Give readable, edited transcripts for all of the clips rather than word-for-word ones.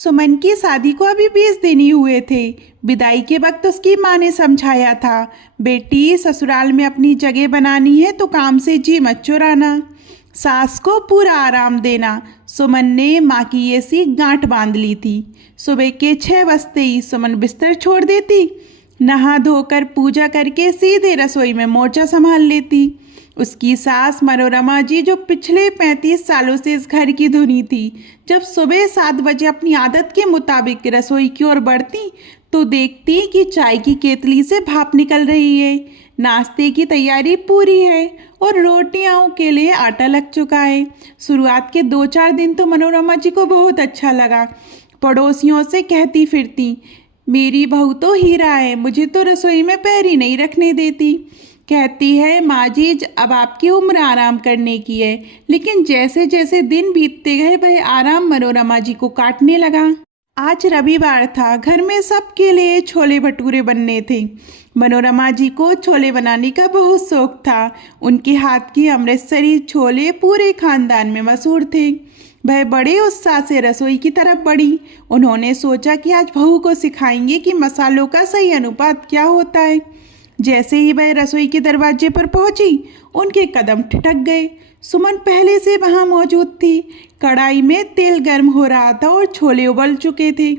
सुमन की शादी को अभी 20 दिन ही हुए थे। विदाई के वक्त उसकी माँ ने समझाया था, बेटी ससुराल में अपनी जगह बनानी है तो काम से जी मत चुराना, सास को पूरा आराम देना। सुमन ने माँ की ये सी गांठ बांध ली थी। सुबह के 6 बजते ही सुमन बिस्तर छोड़ देती, नहा धोकर पूजा करके सीधे रसोई में मोर्चा संभाल लेती। उसकी सास मनोरमा जी, जो पिछले 35 सालों से इस घर की धुनी थी, जब सुबह 7 बजे अपनी आदत के मुताबिक रसोई की ओर बढ़ती तो देखती कि चाय की केतली से भाप निकल रही है, नाश्ते की तैयारी पूरी है और रोटियों के लिए आटा लग चुका है। शुरुआत के 2-4 दिन तो मनोरमा जी को बहुत अच्छा लगा। पड़ोसियों से कहती फिरती, मेरी बहू तो हीरा है, मुझे तो रसोई में पैर ही नहीं रखने देती। कहती है, माँ जी अब आपकी उम्र आराम करने की है। लेकिन जैसे जैसे दिन बीतते गए वह आराम मनोरमा जी को काटने लगा। आज रविवार था, घर में सबके लिए छोले भटूरे बनने थे। मनोरमा जी को छोले बनाने का बहुत शौक था। उनके हाथ की अमृतसरी छोले पूरे खानदान में मशहूर थे। वह बड़े उत्साह से रसोई की तरफ बढ़ी। उन्होंने सोचा कि आज बहू को सिखाएंगे कि मसालों का सही अनुपात क्या होता है। जैसे ही वह रसोई के दरवाजे पर पहुंची, उनके कदम ठिठक गए। सुमन पहले से वहां मौजूद थी। कढ़ाई में तेल गर्म हो रहा था और छोले उबल चुके थे।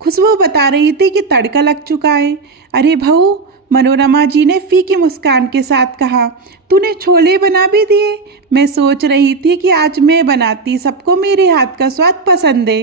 खुशबू बता रही थी कि तड़का लग चुका है। अरे बहू, मनोरमा जी ने फीकी मुस्कान के साथ कहा, तूने छोले बना भी दिए? मैं सोच रही थी कि आज मैं बनाती, सबको मेरे हाथ का स्वाद पसंद है।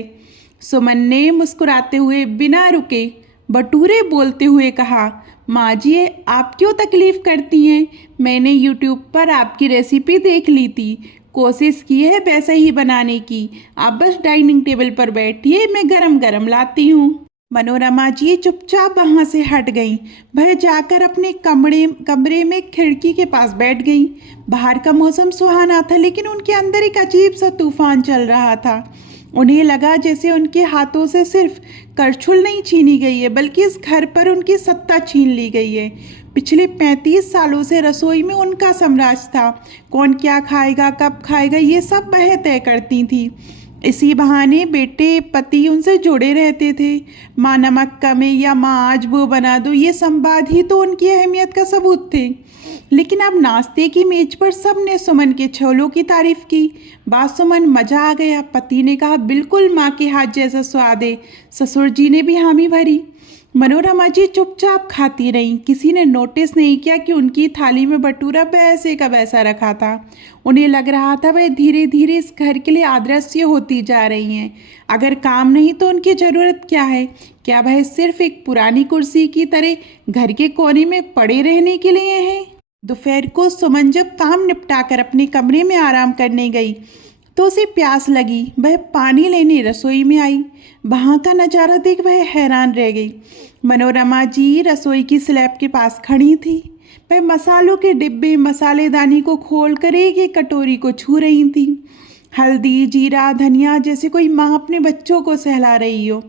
सुमन ने मुस्कुराते हुए बिना रुके भटूरे बोलते हुए कहा, माँ जी आप क्यों तकलीफ़ करती हैं? मैंने यूट्यूब पर आपकी रेसिपी देख ली थी, कोशिश की है वैसे ही बनाने की। आप बस डाइनिंग टेबल पर बैठिए, मैं गरम गरम लाती हूँ। मनोरमा जी चुपचाप वहाँ से हट गईं। वह जाकर अपने कमरे में खिड़की के पास बैठ गईं। बाहर का मौसम सुहाना था, लेकिन उनके अंदर एक अजीब सा तूफान चल रहा था। उन्हें लगा जैसे उनके हाथों से सिर्फ करछुल नहीं छीनी गई है, बल्कि इस घर पर उनकी सत्ता छीन ली गई है। पिछले 35 सालों से रसोई में उनका साम्राज्य था। कौन क्या खाएगा, कब खाएगा, ये सब वह तय करती थी। इसी बहाने बेटे पति उनसे जुड़े रहते थे। माँ नमक कम है या माँ आज वो बना दो, ये संवाद ही तो उनकी अहमियत का सबूत थे। लेकिन अब नाश्ते की मेज पर सबने सुमन के छोलों की तारीफ की। बात सुमन, मजा आ गया। पति ने कहा, बिल्कुल माँ के हाथ जैसा स्वाद है। ससुर जी ने भी हामी भरी। मनोरमा जी चुपचाप खाती रहीं। किसी ने नोटिस नहीं किया कि उनकी थाली में भटूरा वैसे का वैसा रखा था। उन्हें लग रहा था वह धीरे धीरे इस घर के लिए आदर्श होती जा रही हैं। अगर काम नहीं तो उनकी ज़रूरत क्या है? क्या वह सिर्फ एक पुरानी कुर्सी की तरह घर के कोने में पड़े रहने के लिए हैं? दोपहर को सुमन जब काम निपटाकर अपने कमरे में आराम करने गई तो उसे प्यास लगी। वह पानी लेने रसोई में आई। वहाँ का नज़ारा देख वह हैरान रह गई। मनोरमा जी रसोई की स्लैब के पास खड़ी थी। वह मसालों के डिब्बे, मसालेदानी को खोलकर एक एक कटोरी को छू रही थी। हल्दी, जीरा, धनिया, जैसे कोई माँ अपने बच्चों को सहला रही हो।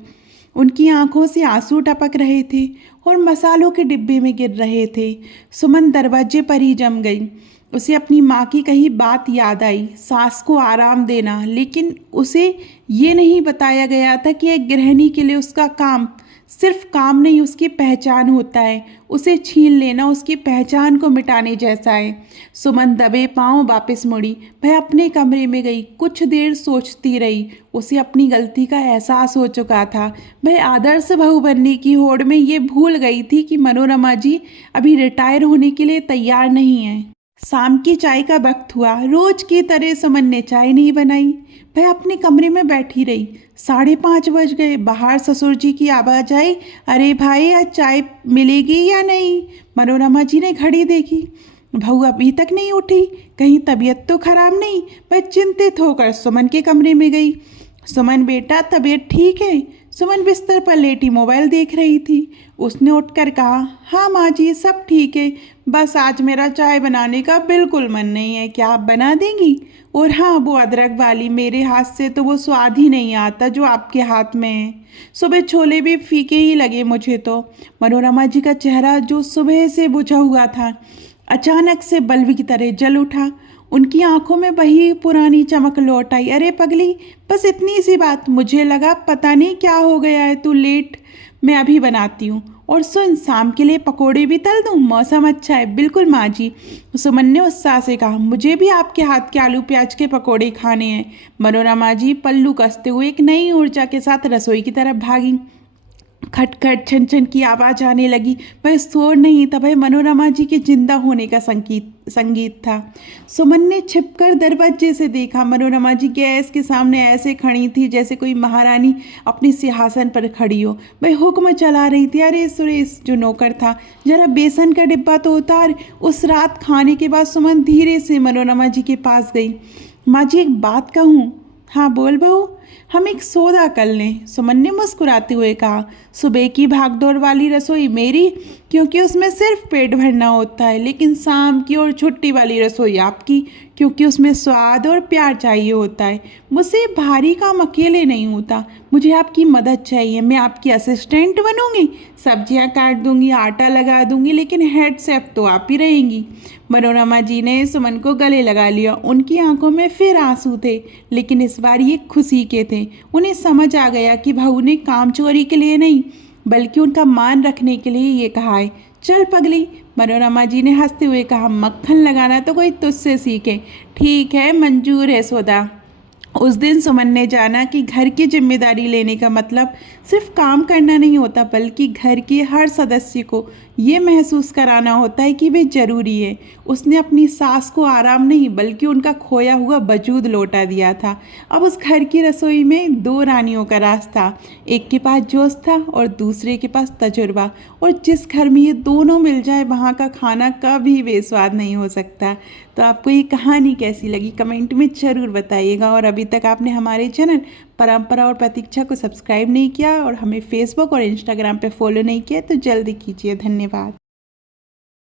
उनकी आंखों से आंसू टपक रहे थे और मसालों के डिब्बे में गिर रहे थे। सुमन दरवाजे पर ही जम गई। उसे अपनी माँ की कही बात याद आई, सास को आराम देना। लेकिन उसे ये नहीं बताया गया था कि एक गृहिणी के लिए उसका काम सिर्फ काम नहीं, उसकी पहचान होता है। उसे छीन लेना उसकी पहचान को मिटाने जैसा है। सुमन दबे पांव वापस मुड़ी। वह अपने कमरे में गई। कुछ देर सोचती रही। उसे अपनी गलती का एहसास हो चुका था। वह आदर्श बहू बनने की होड़ में ये भूल गई थी कि मनोरमा जी अभी रिटायर होने के लिए तैयार नहीं है। शाम की चाय का वक्त हुआ। रोज की तरह सुमन ने चाय नहीं बनाई। वह अपने कमरे में बैठी रही। 5:30 बज गए। बाहर ससुर जी की आवाज़ आई, अरे भाई आज चाय मिलेगी या नहीं? मनोरमा जी ने घड़ी देखी। बहू अभी तक नहीं उठी, कहीं तबीयत तो खराब नहीं? वह चिंतित होकर सुमन के कमरे में गई। सुमन बेटा, तबीयत ठीक है? सुमन बिस्तर पर लेटी मोबाइल देख रही थी। उसने उठकर कहा, हाँ माँ जी सब ठीक है, बस आज मेरा चाय बनाने का बिल्कुल मन नहीं है, क्या आप बना देंगी? और हाँ, वो अदरक वाली, मेरे हाथ से तो वो स्वाद ही नहीं आता जो आपके हाथ में है। सुबह छोले भी फीके ही लगे मुझे तो। मनोरमा जी का चेहरा जो सुबह से बुझा हुआ था अचानक से बल्ब की तरह जल उठा। उनकी आंखों में वही पुरानी चमक लौट आई। अरे पगली, बस इतनी सी बात, मुझे लगा पता नहीं क्या हो गया है, तू लेट, मैं अभी बनाती हूँ। और सुन, शाम के लिए पकोड़े भी तल दूँ, मौसम अच्छा है। बिल्कुल माँ जी, सुमन ने उत्साह से कहा। मुझे भी आपके हाथ के आलू प्याज के पकोड़े खाने हैं। मनोरमा जी पल्लू कसते हुए एक नई ऊर्जा के साथ रसोई की तरफ भागी। खटखट छन छन की आवाज आने लगी। वह शोर नहीं था, वह मनोरमा जी के जिंदा होने का संगीत था। सुमन ने छिपकर दरवाजे से देखा। मनोरमा जी गैस के सामने ऐसे खड़ी थी जैसे कोई महारानी अपने सिंहासन पर खड़ी हो। वह हुक्म चला रही थी। अरे सुरेश, जो नौकर था, जरा बेसन का डिब्बा तो उतार। उस रात खाने के बाद सुमन धीरे से मनोरमा जी के पास गई। माँ जी, एक बात कहूँ? हाँ बोल बहू। हम एक सौदा कर लें, सुमन ने मुस्कुराते हुए कहा। सुबह की भागदौड़ वाली रसोई मेरी, क्योंकि उसमें सिर्फ पेट भरना होता है, लेकिन शाम की और छुट्टी वाली रसोई आपकी, क्योंकि उसमें स्वाद और प्यार चाहिए होता है। मुझसे भारी काम अकेले नहीं होता, मुझे आपकी मदद चाहिए। मैं आपकी असिस्टेंट बनूंगी, सब्जियां काट दूंगी, आटा लगा दूंगी, लेकिन हेड शेफ तो आप ही रहेंगी। मनोरमा जी ने सुमन को गले लगा लिया। उनकी आंखों में फिर आंसू थे, लेकिन इस बार ये खुशी के थे। उन्हें समझ आ गया कि बहू ने काम चोरी के लिए नहीं, बल्कि उनका मान रखने के लिए ये कहा है। चल पगली, मनोरमा जी ने हंसते हुए कहा। मक्खन लगाना तो कोई तुझसे सीखे। ठीक है, मंजूर है सौदा। उस दिन सुमन ने जाना कि घर की जिम्मेदारी लेने का मतलब सिर्फ काम करना नहीं होता, बल्कि घर के हर सदस्य को ये महसूस कराना होता है कि वे जरूरी है। उसने अपनी सास को आराम नहीं, बल्कि उनका खोया हुआ वजूद लौटा दिया था। अब उस घर की रसोई में दो रानियों का राज था, एक के पास जोश था और दूसरे के पास तजुर्बा। और जिस घर में ये दोनों मिल जाए, वहाँ का खाना कभी बेस्वाद नहीं हो सकता। तो आपको ये कहानी कैसी लगी कमेंट में ज़रूर बताइएगा। और अभी तक आपने हमारे चैनल परंपरा और प्रतीक्षा को सब्सक्राइब नहीं किया और हमें फेसबुक और इंस्टाग्राम पे फॉलो नहीं किया तो जल्दी कीजिए। धन्यवाद।